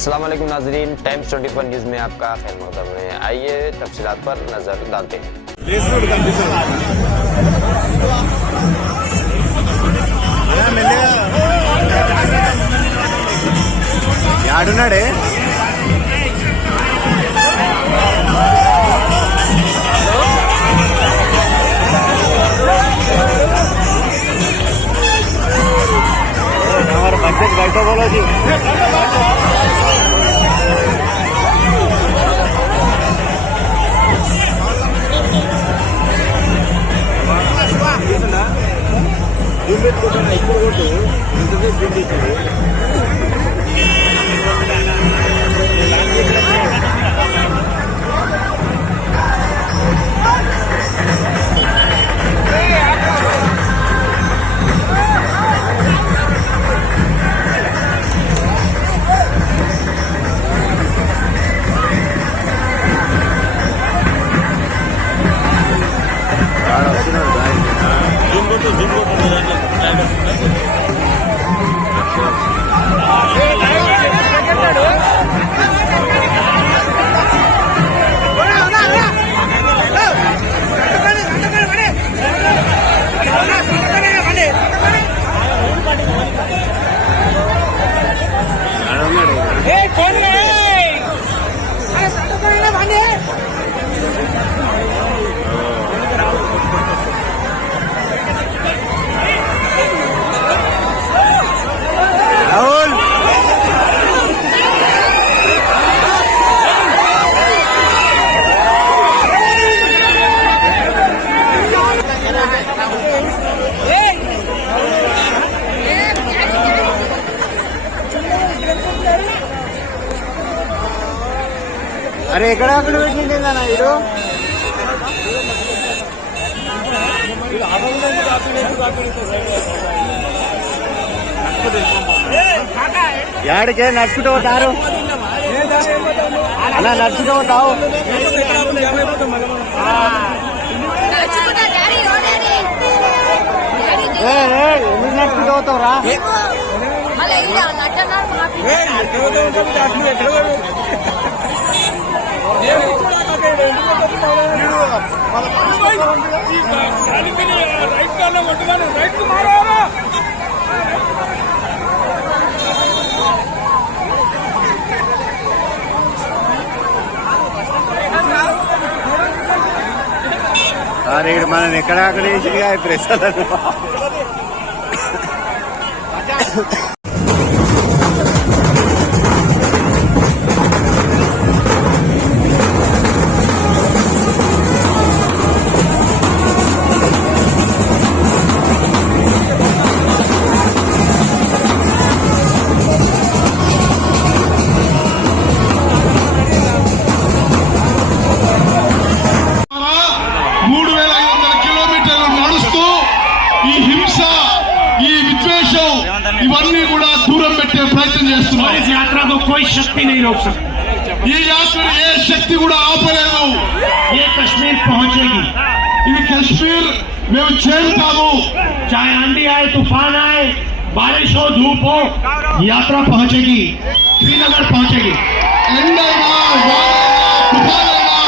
अस्सलाम वालेकुम नाज़रीन, टाइम्स 24 न्यूज़ में आपका खैर मक़दम है। आइए तफसीलात पर नजर डालते हैं। యాడున్నాడే बजट बैठो बोलो जी। అరే ఎక్కడక్కడ పెట్టిండేనా వీడు యాడికే నడుచుకుంటూ పోతారు అలా నడుచుకుంటూ పోతావు ఎందుకు నడుచుకుంటూ పోతావురా అరే మనం ఎక్కడక్కడ వేసిందిగా ప్రెసలను ఇవన్నీ కూడా దూరం పెట్టే ప్రయత్నం చేస్తున్నారు। इस यात्रा को कोई शक्ति नहीं रोक सकती। ఈ యాత్రను ఏ శక్తి కూడా ఆపలేదు। ये कश्मीर पहुंचेगी। ఇది కశ్మీర్ మేము చేరుతాము। चाहे आंधी आए, तूफान आए, बारिश हो, धूप हो, यात्रा पहुंचेगी, श्रीनगर पहुंचेगी। ఎండైనా వానైనా తుఫానైనా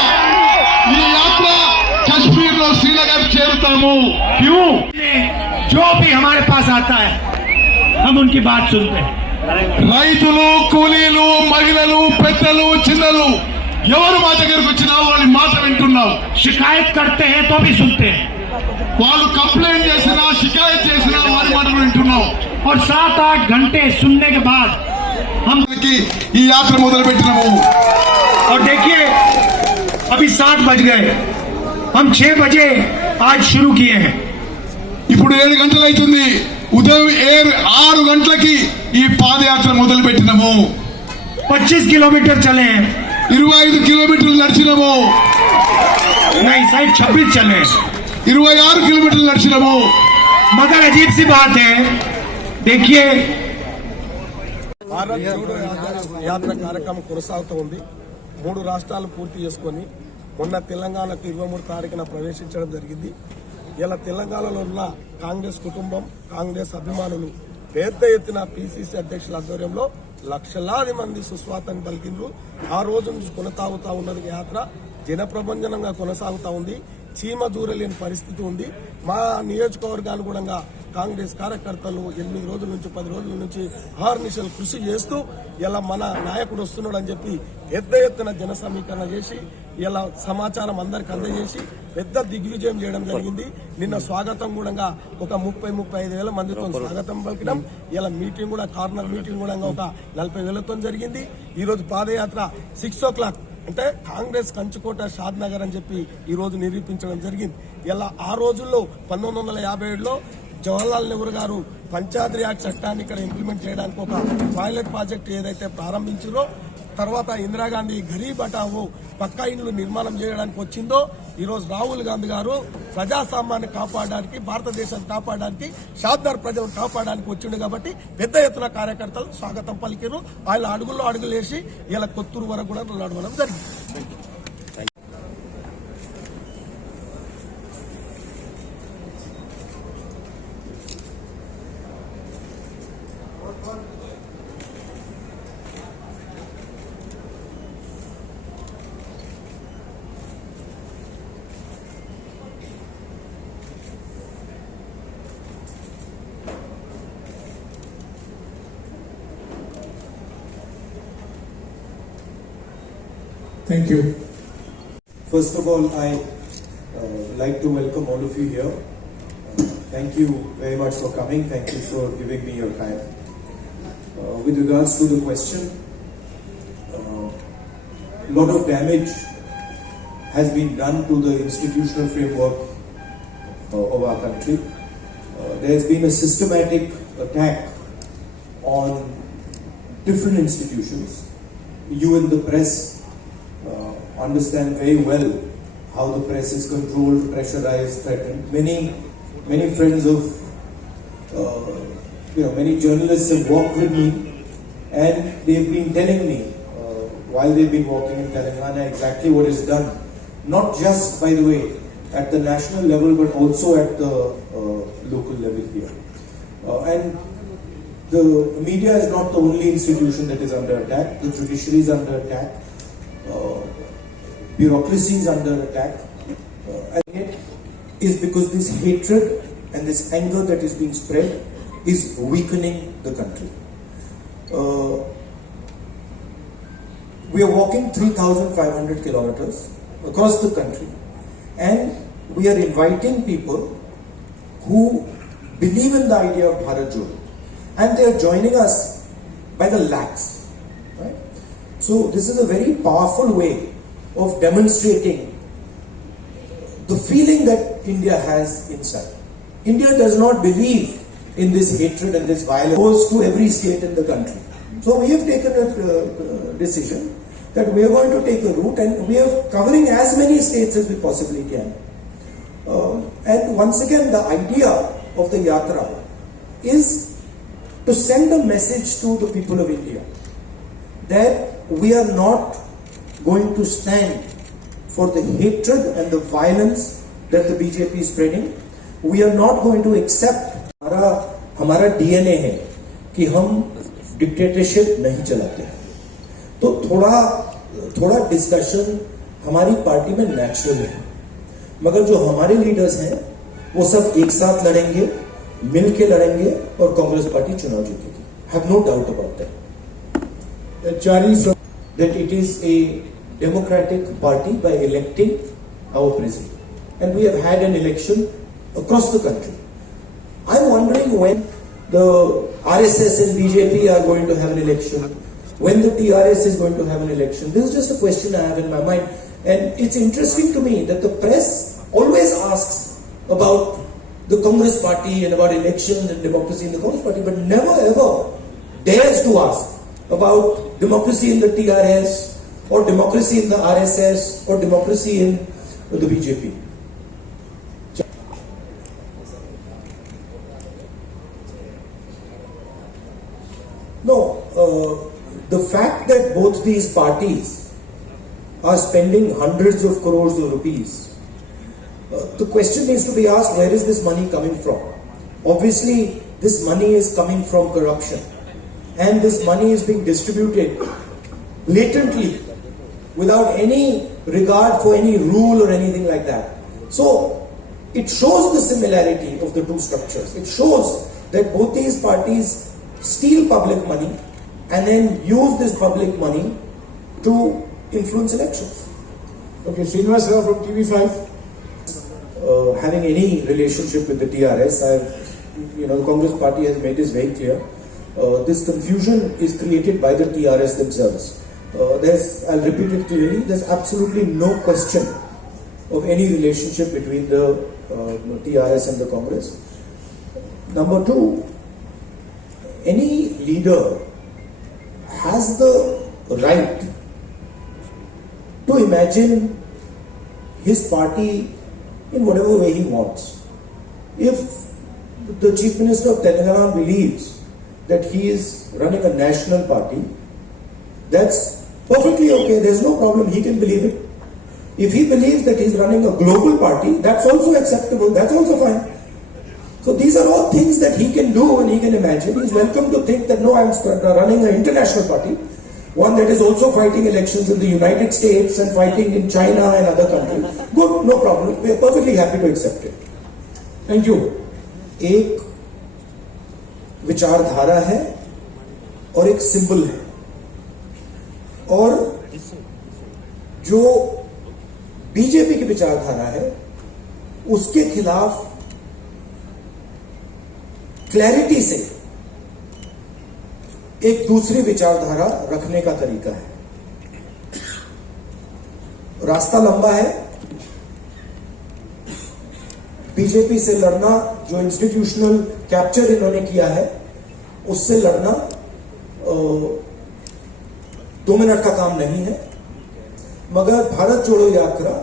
ఈ యాత్ర కశ్మీర్ లో శ్రీనగర్ చేరుతాము। क्यों? जो भी हमारे पास आता है हम उनकी बात सुनते हैं। రైతులు, కూలీలు, మహిళలు, పెద్దలు, చిన్నలు ఎవరు మా దగ్గరకు వచ్చినా వాళ్ళ మాట వింటున్నాం। शिकायत करते हैं तो भी सुनते हैं వాళ్ళు కంప్లైంట్ చేసినా షికాయత్ చేసినా వారి మాట వింటున్నాం। और 7-8 घंटे सुनने के बाद हम ఈ యాత్ర మొదలు పెట్టినాము। और देखिए अभी 7 बज गए, हम 6 बजे आज शुरू किए हैं। ఇప్పుడు 7 గంటలు అవుతుంది। ఉదయం 6 గంటలకి ఈ పాదయాత్ర మొదలు పెట్టినాము। 25 किलोमीटर चले हैं। 25 కిలోమీటర్లు నడిచినాము। नहीं शायद 26 चले हैं। 26 కిలోమీటర్లు నడిచినాము। मगर अजीब सी बात है, देखिए భారత్ జోడో యాత్ర కార్యక్రమం కొనసాగుతూ ఉంది। 3 రాష్ట్రాలు పూర్తి చేసుకుని మొన్న తెలంగాణకు 23 తారీఖున ప్రవేశించడం జరిగింది। ఇలా తెలంగాణలో ఉన్న కాంగ్రెస్ కుటుంబం, కాంగ్రెస్ అభిమానులు పెద్ద ఎత్తున పిసిసి అధ్యక్షుల ఆధ్వర్యంలో లక్షలాది మంది సుస్వాతాన్ని పలికిండ్రు. ఆ రోజు నుంచి కొనసాగుతా ఉన్నది యాత్ర జనప్రబంజనంగా కొనసాగుతా ఉంది. చీమ దూరలేని పరిస్థితి ఉంది. మా నియోజకవర్గానుగుణంగా కాంగ్రెస్ కార్యకర్తలు 8 రోజుల నుంచి 10 రోజుల నుంచి అహర్నిశలు కృషి చేస్తూ ఇలా మన నాయకుడు వస్తున్నాడని చెప్పి పెద్ద ఎత్తున జన సమీకరణ చేసి ఇలా సమాచారం అందరికి అందజేసి పెద్ద దిగ్విజయం చేయడం జరిగింది. నిన్న స్వాగతం కూడా ఒక 30-35 వేల మందితో స్వాగతం పలికినాం. ఇలా మీటింగ్ కూడా కార్నర్ మీటింగ్ కూడా ఒక 40 వేలతో జరిగింది. ఈ రోజు పాదయాత్ర 6 o'clock అంటే కాంగ్రెస్ కంచుకోట షాద్ నగర్ అని చెప్పి ఈ రోజు నిరూపించడం జరిగింది. ఇలా ఆ రోజుల్లో 1957లో జవహర్లాల్ నెహ్రూ గారు పంచాయతీ రాజ్ చట్టాన్ని ఇక్కడ ఇంప్లిమెంట్ చేయడానికి ఒక పైలట్ ప్రాజెక్ట్ ఏదైతే ప్రారంభించారో, తర్వాత ఇందిరాగాంధీ గరీబ్ హఠావో పక్కా ఇండ్లు నిర్మాణం చేయడానికి వచ్చిందో, ఈ రోజు రాహుల్ గాంధీ గారు ప్రజాస్వామ్యాన్ని కాపాడడానికి, భారతదేశాన్ని కాపాడడానికి, షాద్నగర్ ప్రజలను కాపాడడానికి వచ్చిండు. కాబట్టి పెద్ద ఎత్తున కార్యకర్తలు స్వాగతం పలికారు. ఆయన అడుగుల్లో అడుగులేసి ఇలా కొత్తూరు వరకు కూడా నడవడం జరిగింది. Thank you. First of all, I like to welcome all of you here. Thank you very much for coming. Thank you for giving me your time. With regards to the question, a lot of damage has been done to the institutional framework of our country. There has been a systematic attack on different institutions. You in the press understand very well how the press is controlled, pressurized, threatened. Many friends of, many journalists have walked with me, and they've been telling me while they've been walking in Telangana exactly what is done, not just, by the way, at the national level, but also at the local level here. And the media is not the only institution that is under attack. The judiciary is under attack. Bureaucracy is under attack, and it is because this hatred and this anger that is being spread is weakening the country. We are walking 3,500 kilometers across the country, and we are inviting people who believe in the idea of Bharat Jodo, and they are joining us by the lakhs. Right? So this is a very powerful way of demonstrating the feeling that India has inside. India does not believe in this hatred and this violence goes to every state in the country. So we have taken a decision that we are going to take a route, and we are covering as many states as we possibly can. And once again, the idea of the Yatra is to send a message to the people of India that we are not going to stand for the hatred and the violence that the BJP is spreading. We are not going to accept. हमारा DNA है कि हम dictatorship नहीं चलाते, तो थोड़ा discussion हमारी party में नेचुरल है, मगर जो हमारे लीडर्स हैं वो सब एक साथ लड़ेंगे, मिल के लड़ेंगे और कांग्रेस पार्टी चुनाव जीतेगी. Have no doubt about that. That it is a democratic party by electing our president, and we have had an election across the country. I'm wondering when the RSS and BJP are going to have an election, when the TRS is going to have an election. This is just a question I have in my mind, and it's interesting to me that the press always asks about the Congress party and about elections and democracy in the Congress party, but never ever dares to ask about democracy in the TRS or democracy in the RSS or democracy in the BJP. No, the fact that both these parties are spending hundreds of crores of rupees, the question needs to be asked, where is this money coming from? Obviously, this money is coming from corruption. and this money is being distributed blatantly without any regard for any rule or anything like that. So it shows the similarity of the two structures. It shows that both these parties steal public money and then use this public money to influence elections. Okay, Srinivas Rao from TV5. Having any relationship with the TRS, the Congress party has made this very clear. This confusion is created by the TRS themselves. I'll repeat it clearly, there's absolutely no question of any relationship between the TRS and the Congress. Number two, any leader has the right to imagine his party in whatever way he wants. If the Chief Minister of Telangana believes that he is running a national party, that's perfectly okay, there's no problem, he can believe it. If he believes that he's running a global party, that's also acceptable, that's also fine. So these are all things that he can do and he can imagine. He's welcome to think that no, I'm running an international party, one that is also fighting elections in the United States and fighting in China and other countries. Good, no problem. We are perfectly happy to accept it. Thank you. एक विचारधारा है और एक symbol है, और जो BJP की विचारधारा है उसके खिलाफ क्लैरिटी से एक दूसरी विचारधारा रखने का तरीका है. रास्ता लंबा है. बीजेपी से लड़ना, जो इंस्टीट्यूशनल कैप्चर इन्होंने किया है उससे लड़ना 2 मिनट का काम नहीं है, मगर भारत जोड़ो यात्रा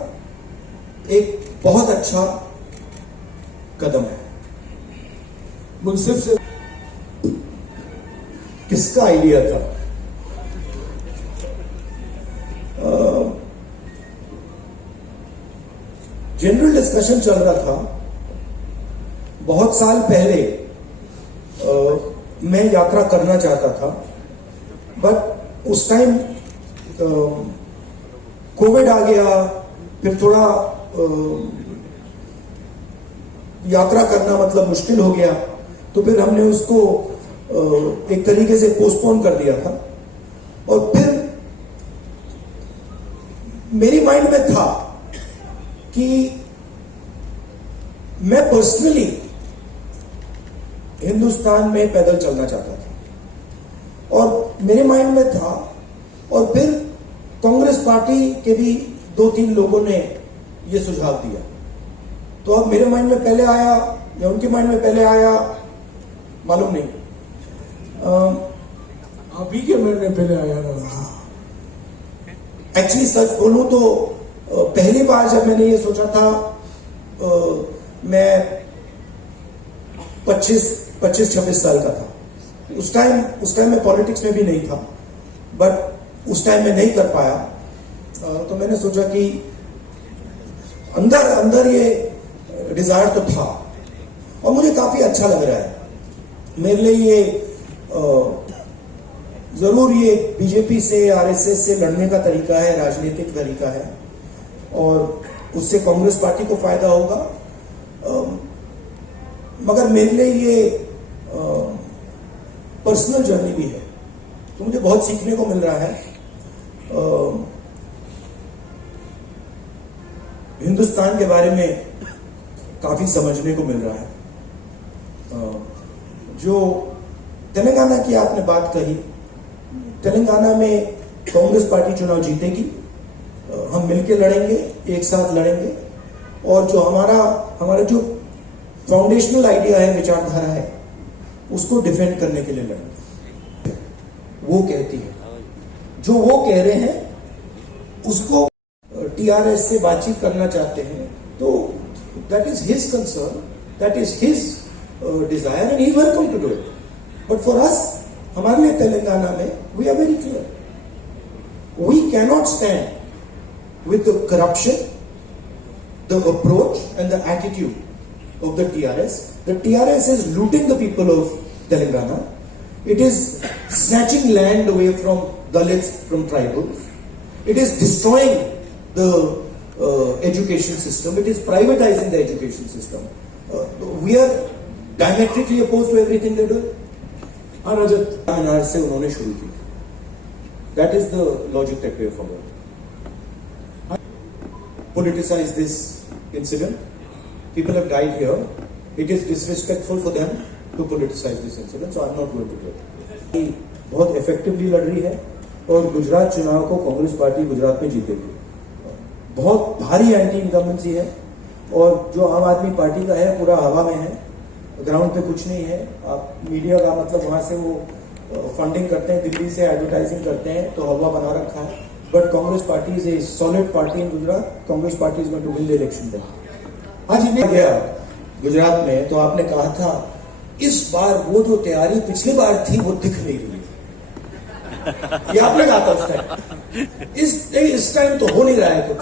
एक बहुत अच्छा कदम है. मुंसिफ से किसका आइडिया था? जनरल डिस्कशन चल रहा था बहुत साल पहले. मैं यात्रा करना चाहता था, बट उस टाइम कोविड आ गया, फिर थोड़ा यात्रा करना मतलब मुश्किल हो गया, तो फिर हमने उसको एक तरीके से पोस्टपोन कर दिया था. और फिर मेरी माइंड में था कि मैं पर्सनली हिंदुस्तान में पैदल चलना चाहता था, और मेरे माइंड में था. और फिर कांग्रेस पार्टी के भी 2-3 लोगों ने यह सुझाव दिया. तो अब मेरे माइंड में पहले आया या उनके माइंड में पहले आया, मालूम नहीं. आप ही के माइंड में पहले आया ना? एक्चुअली सच बोलूं तो पहली बार जब मैंने ये सोचा था, मैं 25-26 साल का था. उस टाइम मैं पॉलिटिक्स में भी नहीं था, बट उस टाइम मैं नहीं कर पाया. तो मैंने सोचा कि अंदर ये डिजायर तो था, और मुझे काफी अच्छा लग रहा है. मेरे लिए ये जरूर ये बीजेपी से, आरएसएस से लड़ने का तरीका है, राजनीतिक तरीका है, और उससे कांग्रेस पार्टी को फायदा होगा. मगर मेरे लिए ये पर्सनल जर्नी भी है, तो मुझे बहुत सीखने को मिल रहा है. हिंदुस्तान के बारे में काफी समझने को मिल रहा है. जो तेलंगाना की आपने बात कही, तेलंगाना में कांग्रेस पार्टी चुनाव जीतेगी. हम मिलकर लड़ेंगे, एक साथ लड़ेंगे, और जो हमारा जो फाउंडेशनल आइडिया है, विचारधारा है, उसको डिफेंड करने के लिए लड़ेंगे. वो कहती है, जो वो कह रहे हैं उसको टीआरएस से बातचीत करना चाहते हैं, तो that is his concern, that is his desire, and he welcome to do it. But for us, हमारे लिए तेलंगाना में we are very clear. We cannot stand with the corruption, the approach and the attitude of the TRS. The TRS is looting the people of Telangana. It is snatching land away from Dalits, from tribals. It is destroying the education system. It is privatizing the education system. We are diametrically opposed to everything they do. हाँ रजत मीनार से उन्होंने शुरू की. That is the logic that we have followed. Politicize this incident. People have died here. It is disrespectful for them to politicize this incident, so I'm not going to do it. बहुत effectively लड़ रही है और गुजरात चुनाव को Congress party Gujarat में जीतेगी. बहुत भारी एंटी इनकम्बेंसी है और जो आम आदमी पार्टी का है पूरा हवा में है, ग्राउंड पे कुछ नहीं है. आप मीडिया का मतलब वहां से वो फंडिंग करते हैं, दिल्ली से एडवर्टाइजिंग करते हैं, तो हवा बना रखा है. But Congress Party is a solid party in Gujarat. Congress Party is going to win the election there. आज इन्हें गया गुजरात में तो आपने कहा था इस बार वो जो तैयारी पिछली बार थी वो दिख नहीं रही. ये आपने कहा था उस टाइम. इस टाइम तो हो नहीं रहा है कुछ.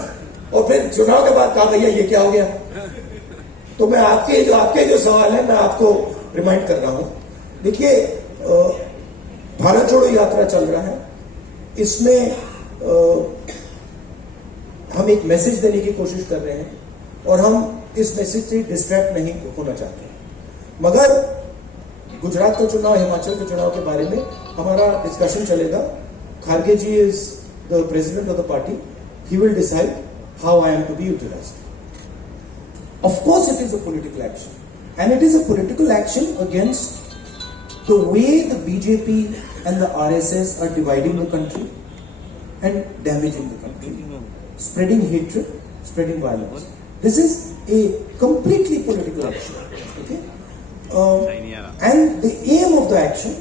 और फिर चुनाव के बाद कहा भैया ये क्या हो गया. तो मैं आपके जो सवाल है मैं आपको रिमाइंड कर रहा हूं. देखिए भारत जोड़ो यात्रा चल रहा है. इसमें हम एक मैसेज देने की कोशिश कर रहे हैं और हम इस मैसेज से डिस्ट्रैक्ट नहीं होना चाहते. मगर गुजरात का चुनाव, हिमाचल के चुनाव के बारे में हमारा डिस्कशन चलेगा. Kharge ji is the president of the party. He will decide how I am to be utilized. Of course, it is a political action, and it is a political action against the way the BJP and the RSS are dividing the country and damaging the country, spreading hatred, spreading violence. This is a completely political action. Okay, and the aim of the action